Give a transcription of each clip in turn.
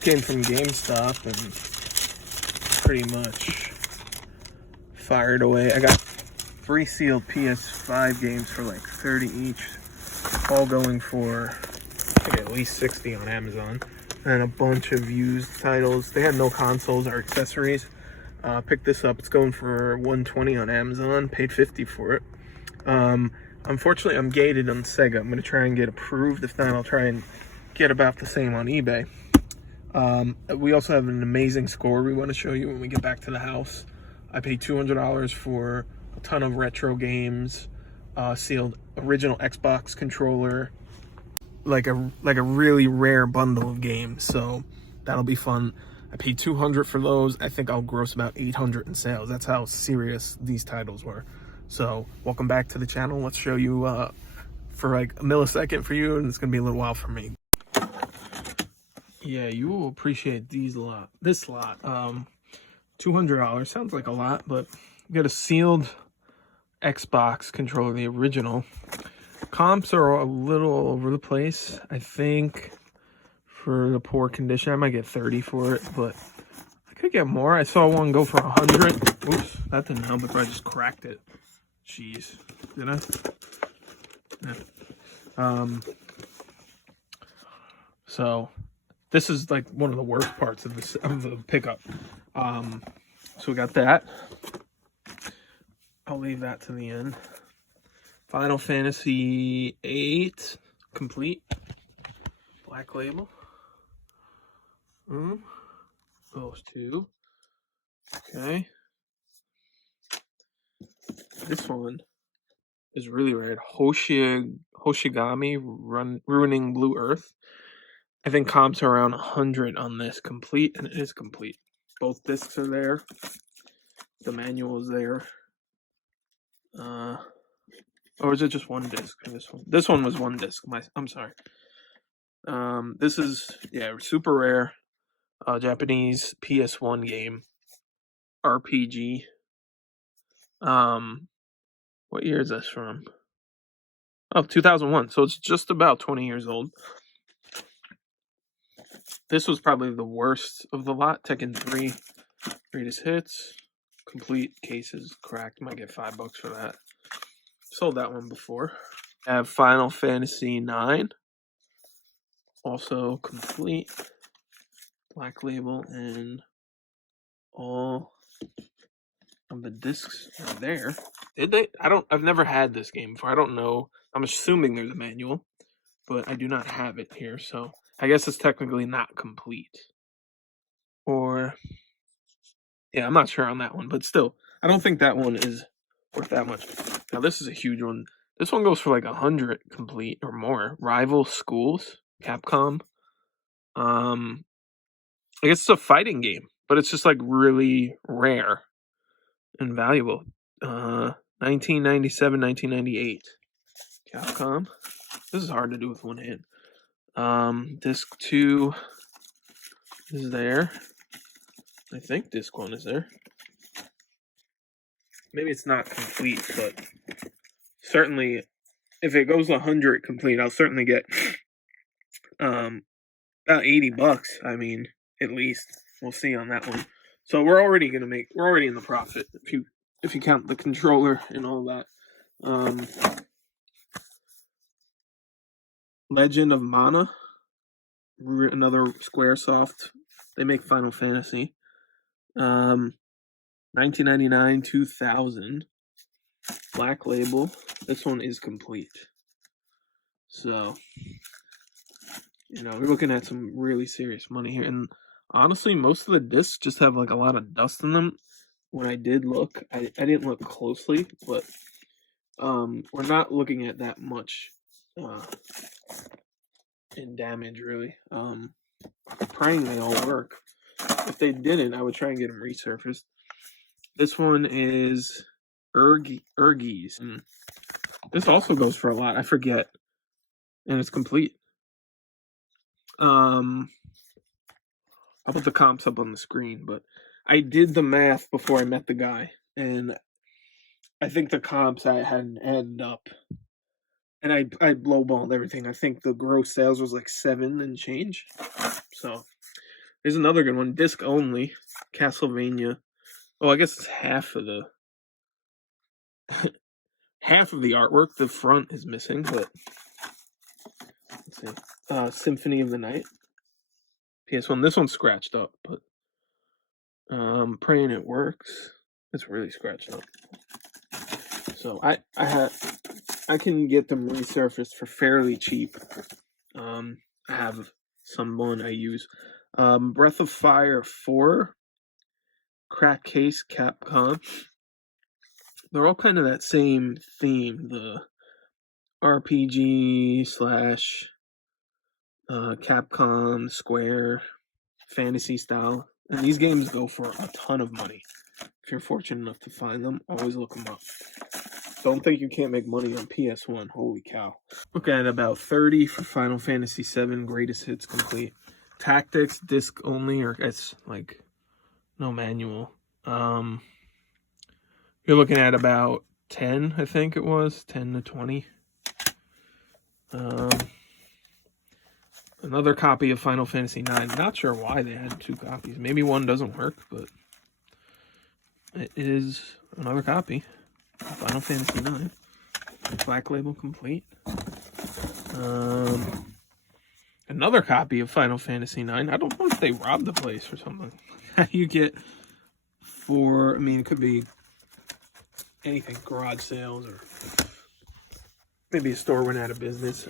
came from Gamestop and pretty much fired away. I got 3 sealed PS5 games for like 30 each, all going for I think at least 60 on Amazon, and a bunch of used titles. They had no consoles or accessories. Picked this up. It's going for $120 on Amazon. Paid $50 for it. Unfortunately, I'm gated on Sega. I'm going to try and get approved. If not, I'll try and get about the same on eBay. We also have an amazing score we want to show you when we get back to the house. I paid $200 for a ton of retro games, sealed original Xbox controller, like a really rare bundle of games. So that'll be fun. I paid $200 for those. I think I'll gross about $800 in sales. That's how serious these titles were. So welcome back to the channel. Let's show you for like a millisecond for you, and it's gonna be a little while for me. Yeah, you will appreciate this lot. $200 sounds like a lot, but you got a sealed Xbox controller, the original. Comps are a little all over the place. I think for the poor condition, I might get 30 for it, but I could get more. I saw one go for 100. Oops, that didn't help if I just cracked it. Jeez, did I? Yeah. So this is like one of the worst parts of the pickup. So we got that. I'll leave that to the end. Final Fantasy VIII complete, black label. Those two. Okay. This one is really rare. Hoshigami Ruining Blue Earth. I think comps are around 100 on this complete, and it is complete. Both discs are there. The manual is there. Or is it just one disc? This one. This one was one disc. I'm sorry. This is super rare. Japanese PS1 game. RPG. What year is this from? Oh, 2001. So it's just about 20 years old. This was probably the worst of the lot. Tekken 3 greatest hits. Complete cases cracked. Might get $5 for that. Sold that one before. I have Final Fantasy IX. Also complete. Black label, and all of the discs are there. Did they? I've never had this game before. I don't know. I'm assuming there's a manual, but I do not have it here, so I guess it's technically not complete. Or yeah, I'm not sure on that one, but still, I don't think that one is worth that much. Now this is a huge one. This one goes for like 100 complete or more. Rival Schools, Capcom. I guess it's a fighting game, but it's just like really rare and valuable. 1997, 1998. Capcom. This is hard to do with one hand. Disc 2 is there. I think disc 1 is there. Maybe it's not complete, but certainly if it goes 100 complete, I'll certainly get about $80. I mean, at least we'll see on that one. So we're already in the profit if you count the controller and all that. Legend of Mana, another Squaresoft. They make Final Fantasy. 1999, 2000. Black label. This one is complete. So, we're looking at some really serious money here. And honestly, most of the discs just have like a lot of dust in them. When I did look, I didn't look closely, but we're not looking at that much in damage, really. Praying they all work. If they didn't, I would try and get them resurfaced. This one is Ergies. This also goes for a lot. I forget. And it's complete. I'll put the comps up on the screen, but I did the math before I met the guy, and I think the comps I hadn't added up, and I lowballed everything. I think the gross sales was like 7 and change. So Here's another good one. Disc only. Castlevania. Oh, I guess it's half of the artwork. The front is missing, but let's see. Symphony of the Night. PS1. This one's scratched up, but praying it works. It's really scratched up. So I can get them resurfaced for fairly cheap. I have someone I use. Breath of Fire 4, Crack Case, Capcom. They're all kind of that same theme, the RPG slash Capcom Square fantasy style. And these games go for a ton of money. If you're fortunate enough to find them, always look them up. Don't think you can't make money on PS1. Holy cow. Look at about 30 for Final Fantasy VII Greatest Hits Complete. Tactics, disc only, or it's like no manual. You're looking at about 10, I think it was, 10 to 20. Another copy of Final Fantasy IX. Not sure why they had 2 copies. Maybe one doesn't work, but it is another copy of Final Fantasy IX. Black Label complete. Another copy of Final Fantasy IX. I don't know if they robbed the place or something. You get for, I mean, it could be anything, garage sales, or maybe a store went out of business.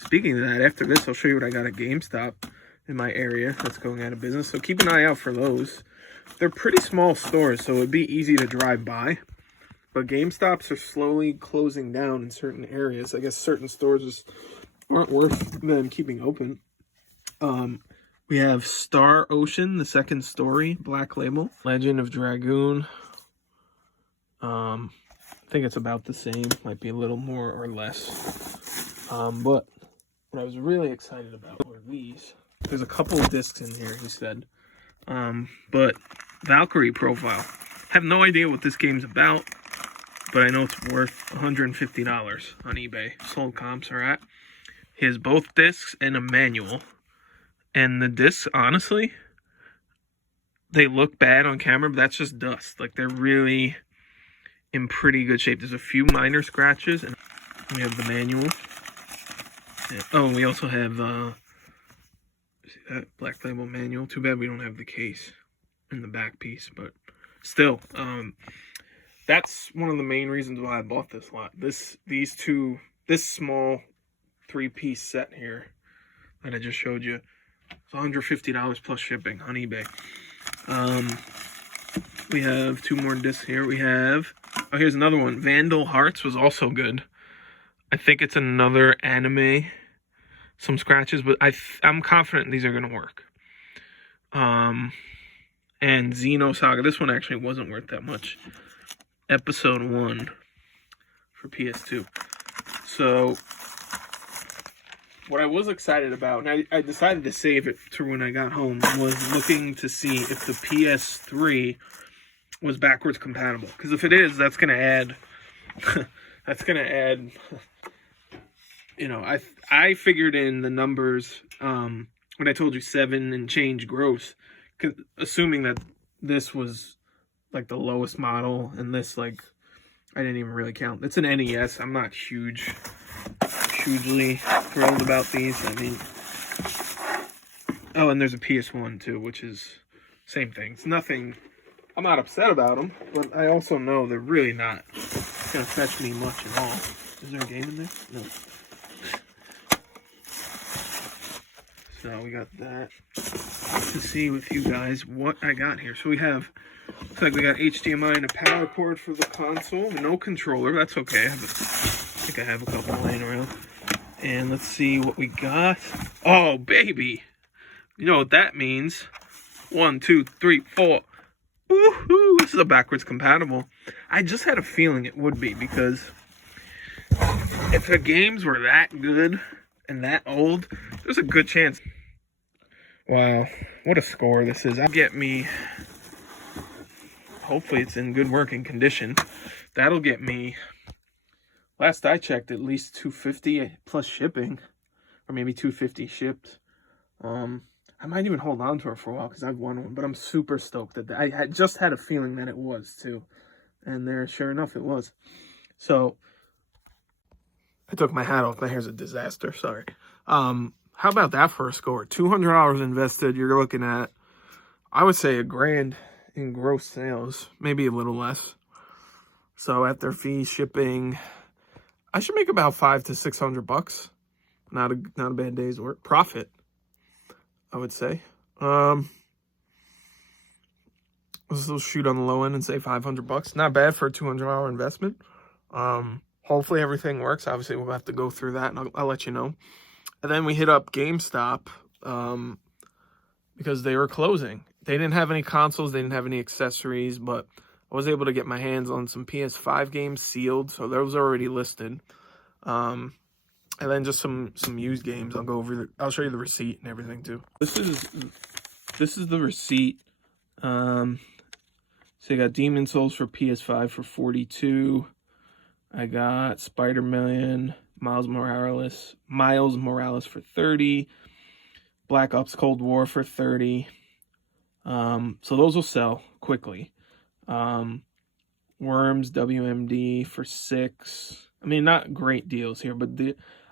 Speaking of that, after this, I'll show you what I got at Gamestop in my area that's going out of business. So keep an eye out for those. They're pretty small stores, so it'd be easy to drive by. But GameStops are slowly closing down in certain areas. I guess certain stores just aren't worth them keeping open. We have Star Ocean, the second story, Black Label. Legend of Dragoon. I think it's about the same. Might be a little more or less. But what I was really excited about were these. There's a couple of discs in here, he said. But Valkyrie Profile. Have no idea what this game's about, but I know it's worth $150 on eBay. Sold comps are at. He has both discs and a manual. And the discs, honestly, they look bad on camera, but that's just dust. Like, they're really in pretty good shape. There's a few minor scratches, and we have the manual. And, oh, we also have see that Black Label manual. Too bad we don't have the case in the back piece, but still, that's one of the main reasons why I bought this lot. This small 3-piece set here that I just showed you, it's $150 plus shipping on eBay. We have 2 more discs here. We have, oh, here's another one. Vandal Hearts was also good. I think it's another anime. Some scratches, but I'm confident these are going to work. And Xenosaga. This one actually wasn't worth that much. Episode 1 for PS2. So, what I was excited about, and I decided to save it to when I got home, was looking to see if the PS3 was backwards compatible. Because if it is, that's going to add... that's going to add... You know, I figured in the numbers when I told you 7 and change gross, assuming that this was like the lowest model, and this, like, I didn't even really count. It's an NES. I'm not hugely thrilled about these. I mean, oh, and there's a PS1 too, which is same thing. It's nothing. I'm not upset about them, but I also know they're really not gonna fetch me much at all. Is there a game in there? No. So we got that to see with you guys what I got here. So we have, looks like we got HDMI and a power cord for the console. No controller, that's okay. I think I have a couple laying around. And let's see what we got. Oh, baby. You know what that means. 1, 2, 3, 4. Woohoo! This is a backwards compatible. I just had a feeling it would be, because if the games were that good and that old, there's a good chance. Wow, what a score this is. That'll get me, hopefully it's in good working condition. That'll get me, last I checked, at least $250 plus shipping, or maybe $250 shipped. I might even hold on to her for a while because I've won one, but I'm super stoked that I had just had a feeling that it was too. And there, sure enough, it was. So I took my hat off. My hair's a disaster. Sorry. How about that for a score? $200 invested. You're looking at, I would say, $1,000 in gross sales, maybe a little less. So after fees, shipping, I should make about $500 to $600. Not a bad day's work. Profit, I would say. Let's shoot on the low end and say $500. Not bad for a $200 investment. Hopefully everything works. Obviously, we'll have to go through that, and I'll let you know. And then we hit up Gamestop because they were closing. They didn't have any consoles. They didn't have any accessories, but I was able to get my hands on some PS5 games sealed, so those are already listed. And then just some used games. I'll go over. I'll show you the receipt and everything too. This is the receipt. So I got Demon Souls for PS5 for $42. I got Spider-Man, Miles Morales for $30. Black Ops Cold War for $30. So those will sell quickly. Worms WMD for $6. I mean, not great deals here, but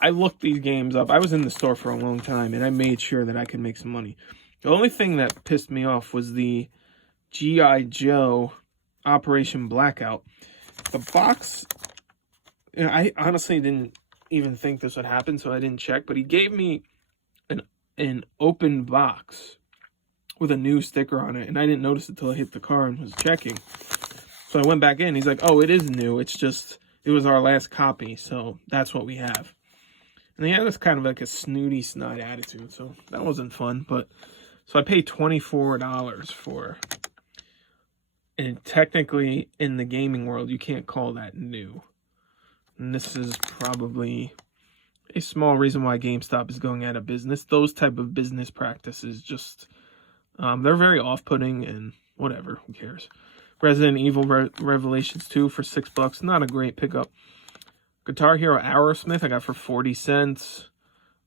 I looked these games up. I was in the store for a long time, and I made sure that I could make some money. The only thing that pissed me off was the G.I. Joe Operation Blackout. The box, I honestly didn't even think this would happen, so I didn't check, but he gave me an open box with a new sticker on it, and I didn't notice it until I hit the car and was checking. So I went back in. He's like, oh, it is new. It's just, it was our last copy, so that's what we have. And he had this kind of like a snooty snide attitude, so that wasn't fun. But so I paid $24 for, and technically in the gaming world, you can't call that new. And this is probably a small reason why GameStop is going out of business. Those type of business practices just, they're very off-putting, and whatever, who cares. Resident Evil Revelations 2 for $6. Not a great pickup. Guitar Hero Aerosmith I got for 40 cents.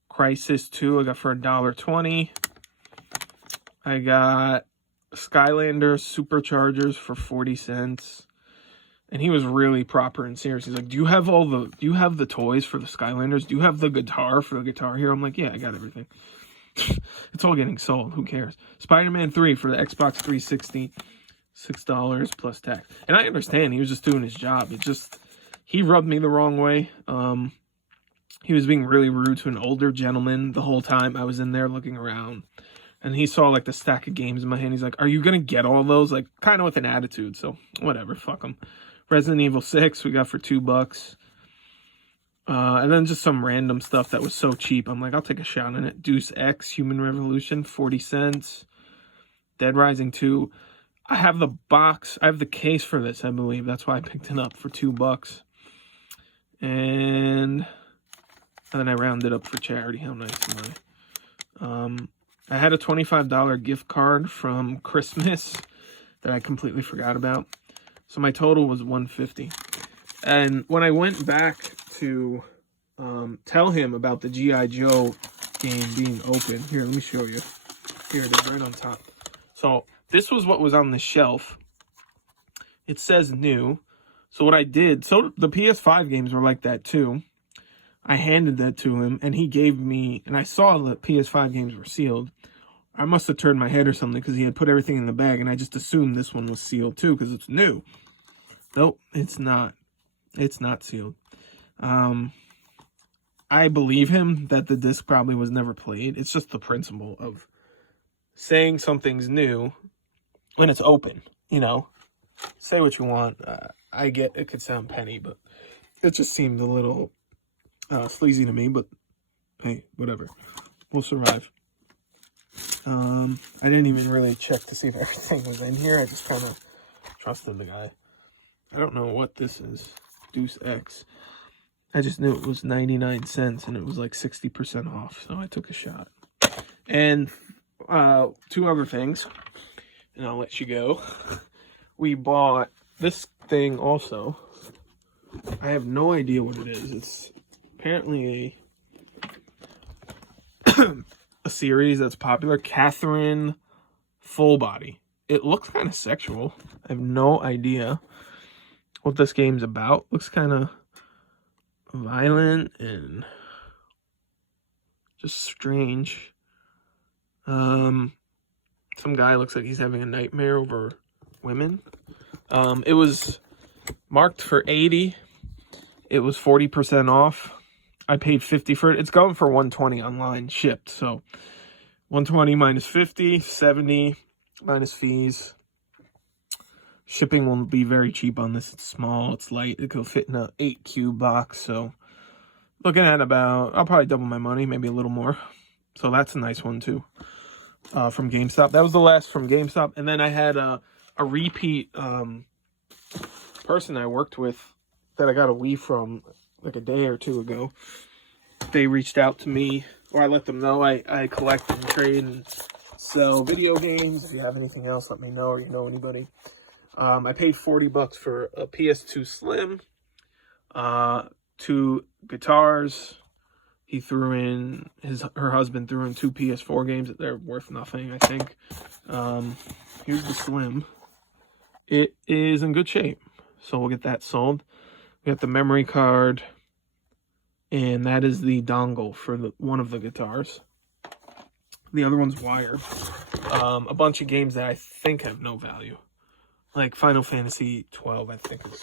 Crisis 2 I got for $1.20. I got Skylander Superchargers for 40 cents. And he was really proper and serious. He's like, do you have the toys for the Skylanders? Do you have the guitar for the Guitar Hero? I'm like, yeah, I got everything. It's all getting sold. Who cares? Spider-Man 3 for the Xbox 360. $6 plus tax. And I understand he was just doing his job. It just, he rubbed me the wrong way. He was being really rude to an older gentleman the whole time I was in there looking around. And he saw like the stack of games in my hand. He's like, are you going to get all those? Like, kind of with an attitude. So, whatever. Fuck him. Resident Evil 6 we got for $2. And then just some random stuff that was so cheap. I'm like, I'll take a shot on it. Deus Ex Human Revolution, 40 cents. Dead Rising 2. I have the box. I have the case for this, I believe. That's why I picked it up for $2. And then I rounded up for charity. How nice am I? I had a $25 gift card from Christmas that I completely forgot about. So my total was $150. And when I went back to tell him about the G.I. Joe game being open, here, let me show you. Here it is, right on top. So this was what was on the shelf. It says new. So what I did, so the PS5 games were like that too. I handed that to him, and he gave me, and I saw the PS5 games were sealed. I must have turned my head or something because he had put everything in the bag, and I just assumed this one was sealed too because it's new. Nope, it's not. It's not sealed. I believe him that the disc probably was never played. It's just the principle of saying something's new when it's open, you know. Say what you want. I get it could sound petty, but it just seemed a little sleazy to me, but hey, whatever. We'll survive. I didn't even really check to see if everything was in here. I just kind of trusted the guy. I don't know what this is. Deus Ex. I just knew it was 99 cents and it was like 60% off, so I took a shot. And two other things, and I'll let you go. We bought this thing also. I have no idea what it is. It's apparently a a series that's popular, Catherine Full Body. It looks kind of sexual. I have no idea what this game's about. Looks kind of violent and just strange. Some guy looks like he's having a nightmare over women. It was marked for $80. It was 40% off. I paid $50 for it. It's going for $120 online shipped. So $120 minus $50, $70 minus fees. Shipping will be very cheap on this. It's small, it's light. It could fit in a 8 cube box. So looking at about, I'll probably double my money, maybe a little more. So that's a nice one too. From GameStop. That was the last from GameStop. And then I had a repeat person I worked with that I got a Wii from like a day or two ago. They reached out to me, or I let them know I collect and trade and sell video games. If you have anything else, let me know, or you know anybody. I paid $40 for a PS2 Slim, 2 guitars. He threw in, her husband threw in 2 PS4 games. They're worth nothing, I think. Here's the Slim. It is in good shape, so we'll get that sold. We got the memory card, and that is the dongle for one of the guitars. The other one's wired. A bunch of games that I think have no value. Like Final Fantasy 12, I think is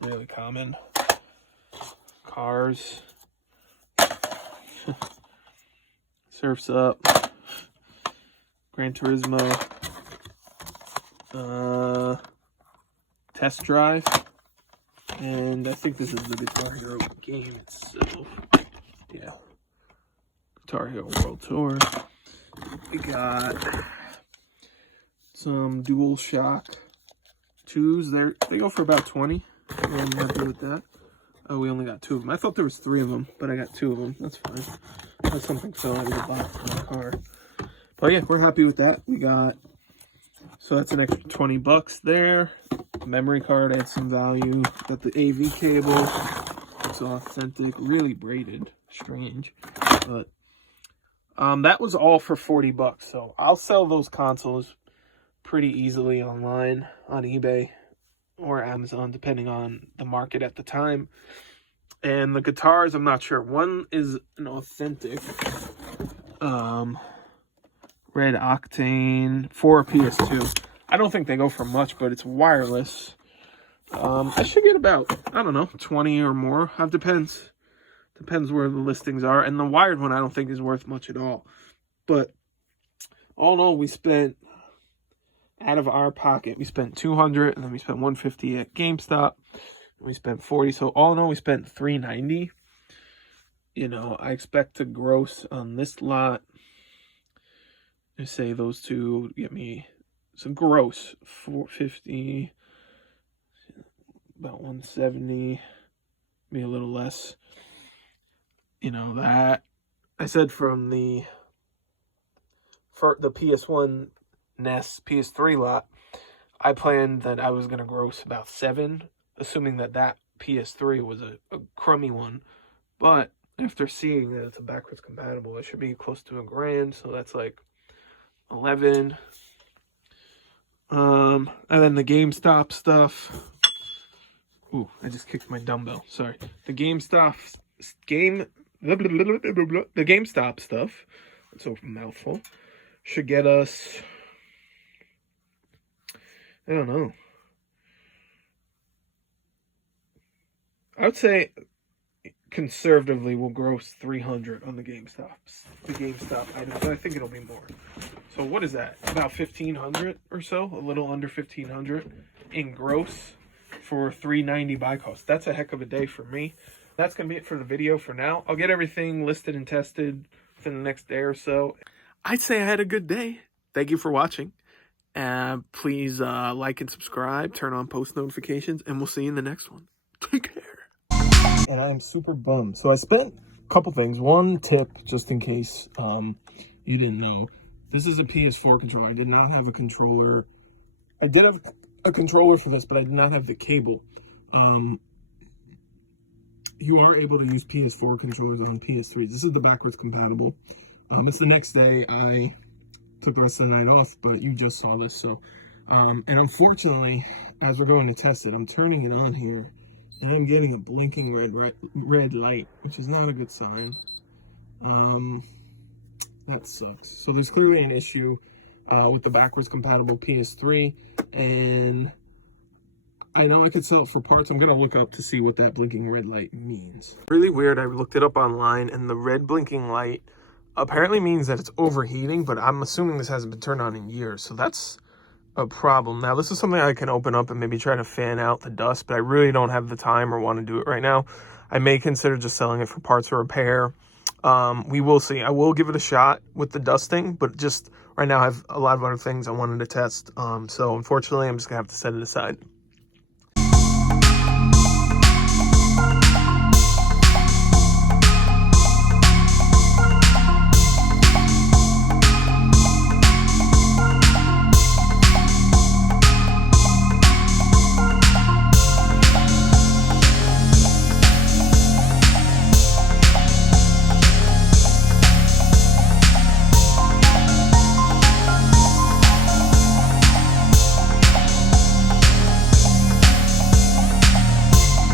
really common. Cars. Surf's Up. Gran Turismo. Test Drive. And I think this is the Guitar Hero game itself. Yeah. Guitar Hero World Tour. We got some DualShock 2s. They go for about $20. I'm happy with that. Oh, we only got 2 of them. I thought there was 3 of them, but I got 2 of them. That's fine. That's something fell out of the box in my car. But yeah, we're happy with that. We got, so that's an extra $20 there. Memory card adds some value. Got the AV cable. It's authentic, really braided. Strange. But that was all for $40. So I'll sell those consoles pretty easily online on eBay or Amazon, depending on the market at the time. And the guitars, I'm not sure. One is an authentic Red Octane for a PS2. I don't think they go for much, but it's wireless. I should get about, I don't know, 20 or more. It depends. Depends where the listings are. And the wired one I don't think is worth much at all. But all in all, we spent, out of our pocket, we spent $200, and then we spent $150 at GameStop. We spent $40. So all in all, we spent $390. You know, I expect to gross on this lot. I say those two get me some gross $450, about $170, maybe a little less. You know, that I said from the PS1 NES PS3 lot, I planned that I was going to gross about $7, assuming that PS3 was a crummy one. But after seeing that it's a backwards compatible, it should be close to $1,000. So that's like 11. And then the GameStop stuff. Ooh, I just kicked my dumbbell. Sorry. The GameStop stuff. It's a mouthful. Should get us, I don't know. I would say conservatively we'll gross $300 on the GameStop items, but I think it'll be more. So what is that? About $1,500 or so, a little under $1,500 in gross for $390 buy cost. That's a heck of a day for me. That's gonna be it for the video for now. I'll get everything listed and tested within the next day or so. I'd say I had a good day. Thank you for watching. Please like and subscribe, turn on post notifications, and we'll see you in the next one. Take care. And I'm super bummed. So I spent a couple things. One tip, just in case you didn't know. This is a PS4 controller. I did not have a controller. I did have a controller for this, but I did not have the cable. You are able to use PS4 controllers on PS3. This is the backwards compatible. It's the next day. I took the rest of the night off, but you just saw this. So, and unfortunately, as we're going to test it, I'm turning it on here, and I'm getting a blinking red light, which is not a good sign. That sucks. So there's clearly an issue with the backwards compatible PS3, and I know I could sell it for parts. I'm gonna look up to see what that blinking red light means. Really weird. I looked it up online, and the red blinking light apparently means that it's overheating, but I'm assuming this hasn't been turned on in years, so that's a problem. Now, this is something I can open up and maybe try to fan out the dust, but I really don't have the time or want to do it right now. I may consider just selling it for parts or repair. We will see. I will give it a shot with the dusting, but just right now I have a lot of other things I wanted to test. So unfortunately, I'm just gonna have to set it aside.